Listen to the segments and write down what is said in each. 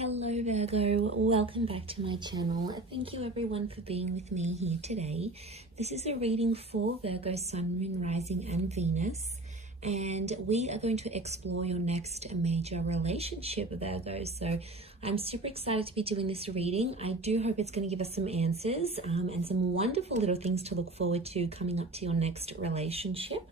Hello Virgo, welcome back to my channel. Thank you everyone for being with me here today. This is a reading for Virgo, Sun, Moon, Rising and Venus, and we are going to explore your next major relationship, Virgo. So I'm super excited to be doing this reading. I do hope it's going to give us some answers and some wonderful little things to look forward to coming up to your next relationship.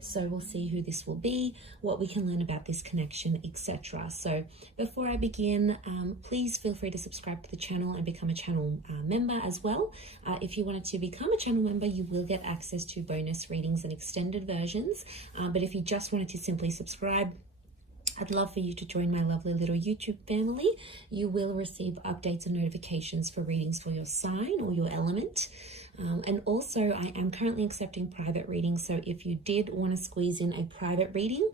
So we'll see who this will be, what we can learn about this connection, etc. So before I begin, please feel free to subscribe to the channel and become a channel member as well. If you wanted to become a channel member, you will get access to bonus readings and extended versions. But if you just wanted to simply subscribe, I'd love for you to join my lovely little YouTube family. You will receive updates and notifications for readings for your sign or your element. And also, I am currently accepting private readings. So if you did want to squeeze in a private reading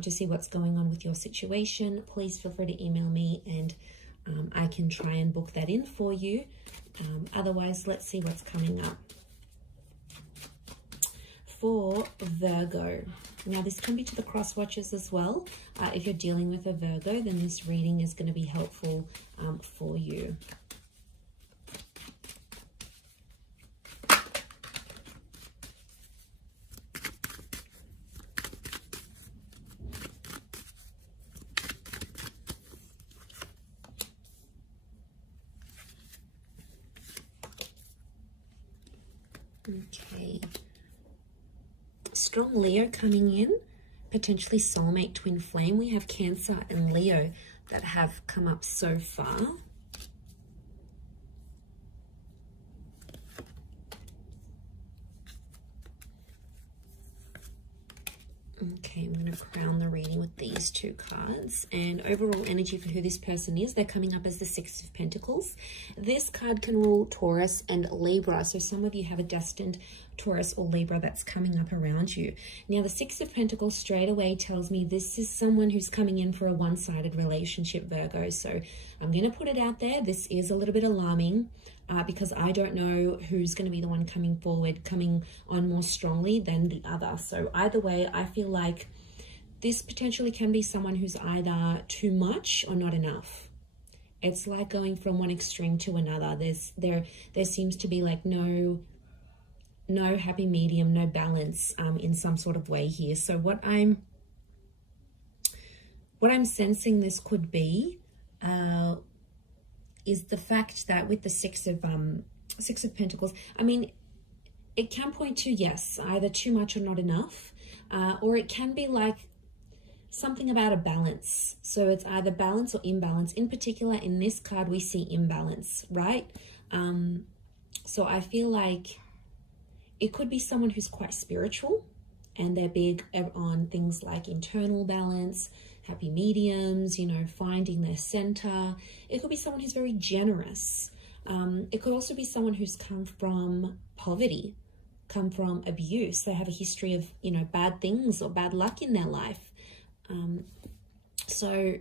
to see what's going on with your situation, please feel free to email me and I can try and book that in for you. Otherwise, let's see what's coming up for Virgo. Now, this can be to the cross watchers as well. If you're dealing with a Virgo, then this reading is going to be helpful for you. Okay. Strong Leo coming in, potentially soulmate twin flame. We have Cancer and Leo that have come up so far. Okay, I'm going to crown the reading with these two cards. And overall energy for who this person is, they're coming up as the Six of Pentacles. This card can rule Taurus and Libra. So some of you have a destined Taurus or Libra that's coming up around you. Now, the Six of Pentacles straight away tells me this is someone who's coming in for a one-sided relationship, Virgo. So I'm going to put it out there. This is a little bit alarming. Because I don't know who's going to be the one coming forward, coming on more strongly than the other. So either way, I feel like this potentially can be someone who's either too much or not enough. It's like going from one extreme to another. There seems to be like no happy medium, no balance in some sort of way here. So what I'm sensing this could be is the fact that with the Six of Pentacles, I mean, it can point to, yes, either too much or not enough, or it can be like something about a balance. So it's either balance or imbalance. In particular, in this card, we see imbalance, right? So I feel like it could be someone who's quite spiritual and they're big on things like internal balance, happy mediums, you know, finding their center. It could be someone who's very generous. It could also be someone who's come from poverty, come from abuse. They have a history of, you know, bad things or bad luck in their life. So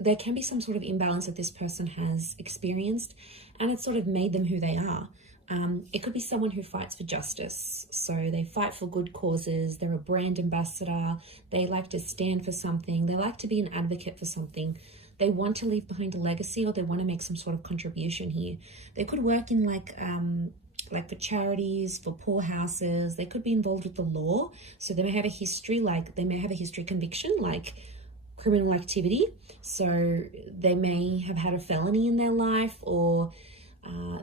there can be some sort of imbalance that this person has experienced, and it's sort of made them who they are. It could be someone who fights for justice. So they fight for good causes. They're a brand ambassador. They like to stand for something. They like to be an advocate for something. They want to leave behind a legacy, or they want to make some sort of contribution here. They could work in like for charities, for poor houses. They could be involved with the law. So they may have a history, conviction, like criminal activity. So they may have had a felony in their life, or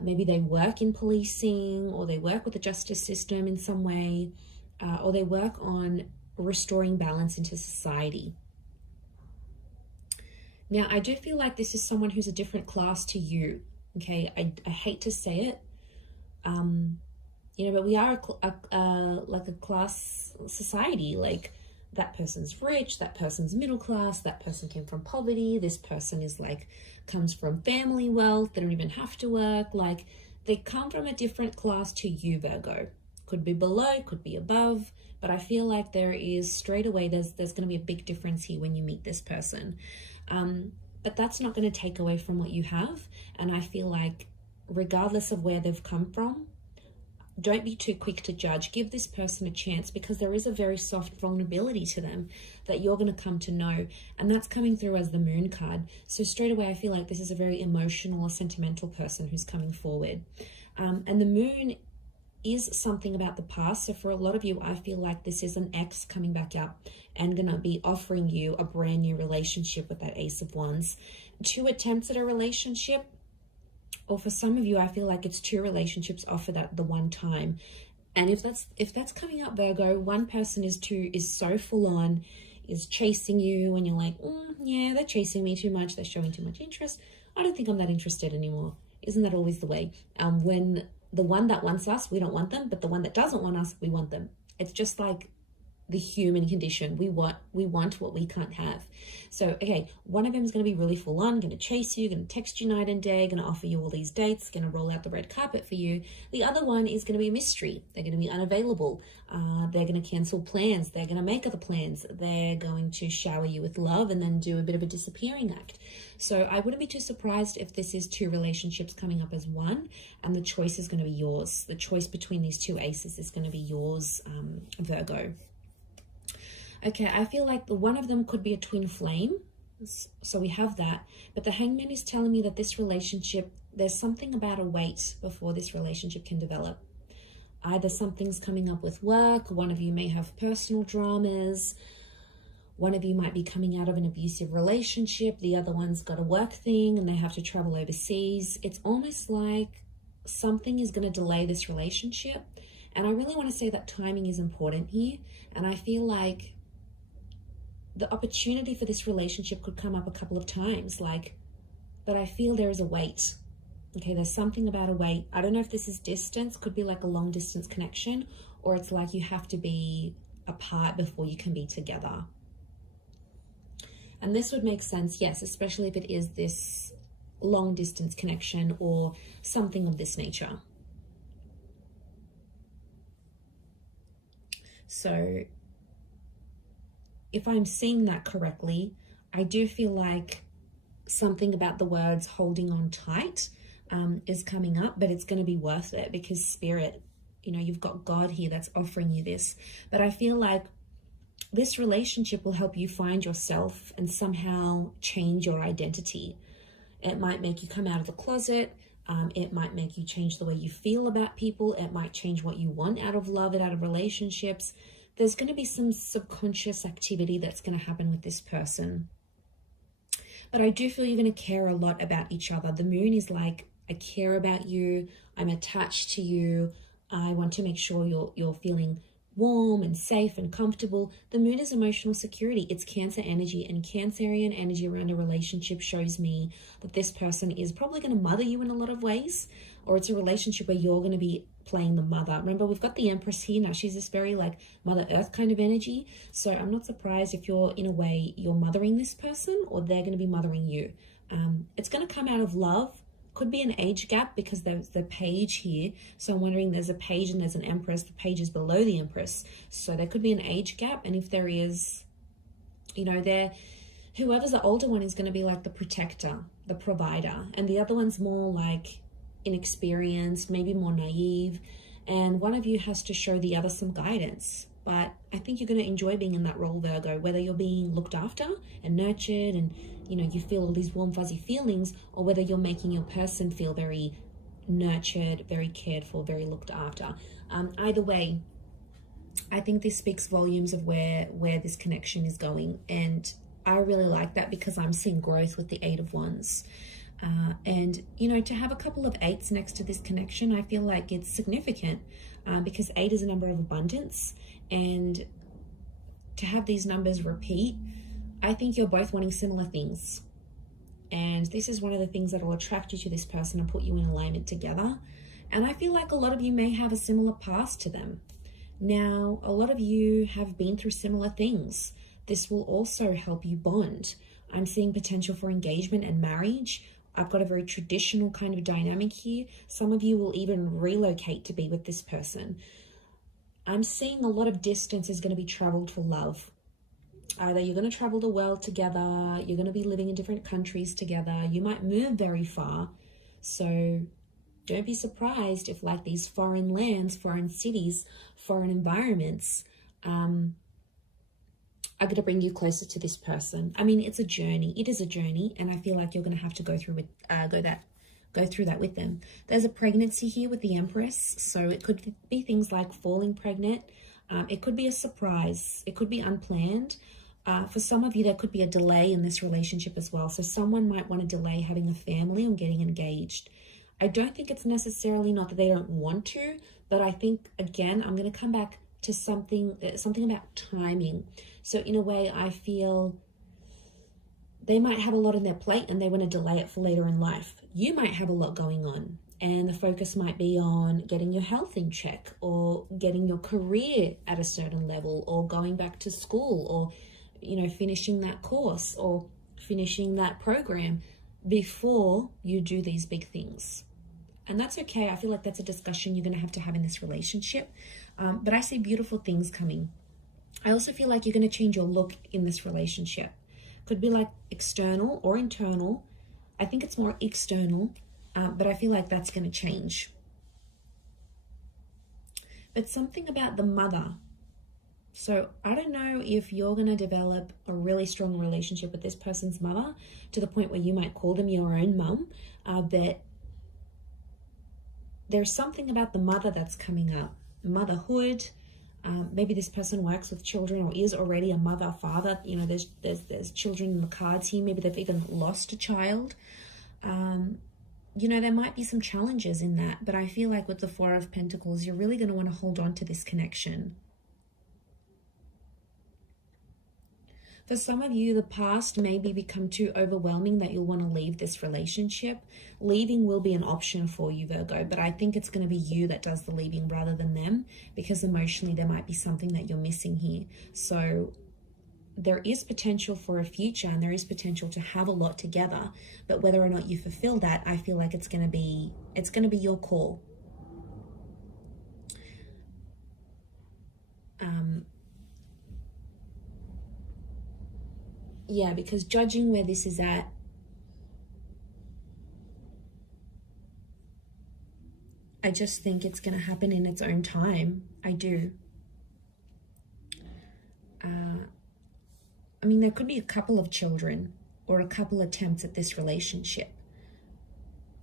maybe they work in policing, or they work with the justice system in some way, or they work on restoring balance into society. Now, I do feel like this is someone who's a different class to you, okay? I hate to say it, you know, but we are like a class society. Like, that person's rich, that person's middle class, that person came from poverty, this person is like, comes from family wealth, they don't even have to work. Like, they come from a different class to you, Virgo. Could be below, could be above, but I feel like there is straight away, there's going to be a big difference here when you meet this person. But that's not going to take away from what you have. And I feel like regardless of where they've come from, don't be too quick to judge. Give this person a chance, because there is a very soft vulnerability to them that you're going to come to know. And that's coming through as the Moon card. So straight away, I feel like this is a very emotional or sentimental person who's coming forward. And the Moon is something about the past. So for a lot of you, I feel like this is an ex coming back up and going to be offering you a brand new relationship with that Ace of Wands. 2 attempts at a relationship. Or for some of you, I feel like it's 2 relationships offered at the one time. And if that's coming up, Virgo, one person is so full on, is chasing you, and you're like, yeah, they're chasing me too much, they're showing too much interest. I don't think I'm that interested anymore. Isn't that always the way? When the one that wants us, we don't want them, but the one that doesn't want us, we want them. It's just like the human condition. We want what we can't have. So, okay, one of them is going to be really full on, going to chase you, going to text you night and day, going to offer you all these dates, going to roll out the red carpet for you. The other one is going to be a mystery. They're going to be unavailable. They're going to cancel plans. They're going to make other plans. They're going to shower you with love and then do a bit of a disappearing act. So I wouldn't be too surprised if this is 2 relationships coming up as one, and the choice is going to be yours. The choice between these 2 aces is going to be yours, Virgo. Okay, I feel like the one of them could be a twin flame. So we have that. But the Hangman is telling me that this relationship, there's something about a wait before this relationship can develop. Either something's coming up with work, one of you may have personal dramas, one of you might be coming out of an abusive relationship, the other one's got a work thing and they have to travel overseas. It's almost like something is going to delay this relationship. And I really want to say that timing is important here. And I feel like the opportunity for this relationship could come up a couple of times, but I feel there is a wait. Okay, there's something about a wait. I don't know if this is distance, could be like a long distance connection, or it's like you have to be apart before you can be together. And this would make sense, yes, especially if it is this long distance connection or something of this nature. So if I'm seeing that correctly, I do feel like something about the words holding on tight is coming up, but it's going to be worth it because Spirit, you've got God here that's offering you this. But I feel like this relationship will help you find yourself and somehow change your identity. It might make you come out of the closet. It might make you change the way you feel about people. It might change what you want out of love and out of relationships. There's going to be some subconscious activity that's going to happen with this person. But I do feel you're going to care a lot about each other. The Moon is like, I care about you. I'm attached to you. I want to make sure you're feeling warm and safe and comfortable. The Moon is emotional security. It's Cancer energy, and Cancerian energy around a relationship shows me that this person is probably going to mother you in a lot of ways, or it's a relationship where you're going to be playing the mother. Remember, we've got the Empress here now. She's this very like Mother Earth kind of energy. So I'm not surprised if you're, in a way, you're mothering this person or they're going to be mothering you. It's going to come out of love. Could be an age gap because there's the Page here. So I'm wondering, there's a Page and there's an Empress. The Page is below the Empress. So there could be an age gap. And if there is, whoever's the older one is going to be like the protector, the provider. And the other one's more like inexperienced, maybe more naive, and one of you has to show the other some guidance. But I think you're going to enjoy being in that role, Virgo, whether you're being looked after and nurtured and you feel all these warm fuzzy feelings, or whether you're making your person feel very nurtured, very cared for, very looked after. Either way, I think this speaks volumes of where this connection is going, and I really like that because I'm seeing growth with the 8 of Wands. And to have a couple of 8s next to this connection, I feel like it's significant because 8 is a number of abundance, and to have these numbers repeat, I think you're both wanting similar things. And this is one of the things that will attract you to this person and put you in alignment together. And I feel like a lot of you may have a similar past to them. Now, a lot of you have been through similar things. This will also help you bond. I'm seeing potential for engagement and marriage. I've got a very traditional kind of dynamic here. Some of you will even relocate to be with this person. I'm seeing a lot of distance is going to be traveled for love. Either you're going to travel the world together, you're going to be living in different countries together, you might move very far. So don't be surprised if like these foreign lands, foreign cities, foreign environments are going to bring you closer to this person. I mean, it's a journey. It is a journey, and I feel like you're going to have to go through that with them. There's a pregnancy here with the Empress, so it could be things like falling pregnant. It could be a surprise. It could be unplanned. For some of you, there could be a delay in this relationship as well. So someone might want to delay having a family or getting engaged. I don't think it's necessarily not that they don't want to, but I think, again, I'm going to come back to something about timing. So in a way, I feel they might have a lot on their plate and they want to delay it for later in life. You might have a lot going on, and the focus might be on getting your health in check, or getting your career at a certain level, or going back to school, or, you know, finishing that course or finishing that program before you do these big things. And that's okay. I feel like that's a discussion you're going to have in this relationship. But I see beautiful things coming. I also feel like you're going to change your look in this relationship. Could be like external or internal. I think it's more external, but I feel like that's going to change. But something about the mother. So I don't know if you're going to develop a really strong relationship with this person's mother to the point where you might call them your own mum, but there's something about the mother that's coming up. Motherhood. Maybe this person works with children or is already a mother, father. You know, there's children in the cards here. Maybe they've even lost a child. You know, there might be some challenges in that, but I feel like with the Four of Pentacles, you're really going to want to hold on to this connection. For some of you, the past may become too overwhelming that you'll want to leave this relationship. Leaving will be an option for you, Virgo, but I think it's going to be you that does the leaving rather than them, because emotionally there might be something that you're missing here. So there is potential for a future, and there is potential to have a lot together, but whether or not you fulfill that, I feel like it's going to be your call. Yeah, because judging where this is at, I just think it's going to happen in its own time. I do. I mean, there could be a couple of children or a couple attempts at this relationship.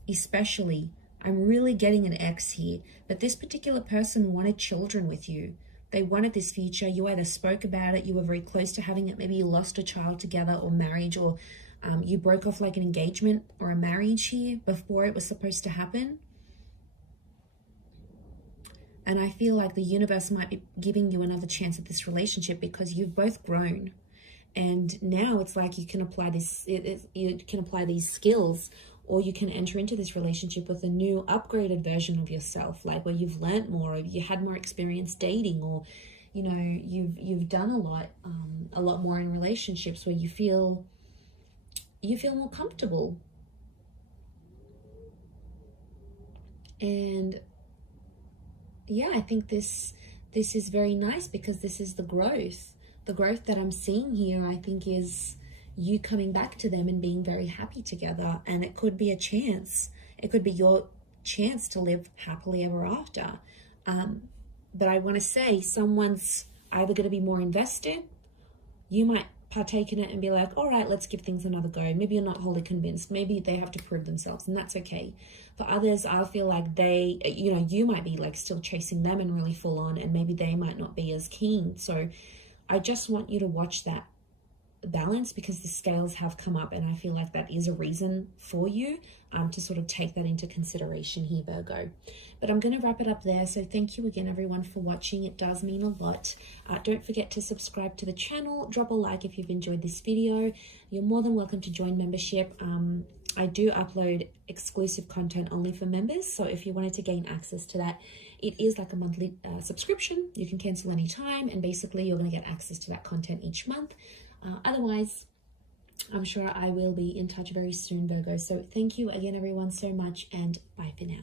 Especially, I'm really getting an X here, but this particular person wanted children with you. They wanted this future. You either spoke about it, you were very close to having it, maybe you lost a child together, or marriage, or you broke off like an engagement or a marriage here before it was supposed to happen. And I feel like the universe might be giving you another chance at this relationship because you've both grown. And now it's like you can apply you can apply these skills, or you can enter into this relationship with a new upgraded version of yourself, like where you've learnt more, or you had more experience dating, or, you know, you've done a lot more in relationships where you feel more comfortable. And yeah, I think this is very nice, because this is the growth. The growth that I'm seeing here, I think, is you coming back to them and being very happy together. And it could be a chance. It could be your chance to live happily ever after. But I want to say someone's either going to be more invested. You might partake in it and be like, all right, let's give things another go. Maybe you're not wholly convinced. Maybe they have to prove themselves, and that's okay. For others, I feel like they, you know, you might be like still chasing them and really full on, and maybe they might not be as keen. So I just want you to watch that balance, because the scales have come up, and I feel like that is a reason for you to sort of take that into consideration here, Virgo. But I'm going to wrap it up there. So thank you again, everyone, for watching. It does mean a lot. Don't forget to subscribe to the channel. Drop a like if you've enjoyed this video. You're more than welcome to join membership. I do upload exclusive content only for members, so if you wanted to gain access to that, it is like a monthly subscription. You can cancel anytime, and basically you're going to get access to that content each month. Otherwise, I'm sure I will be in touch very soon, Virgo. So thank you again, everyone, so much, and bye for now.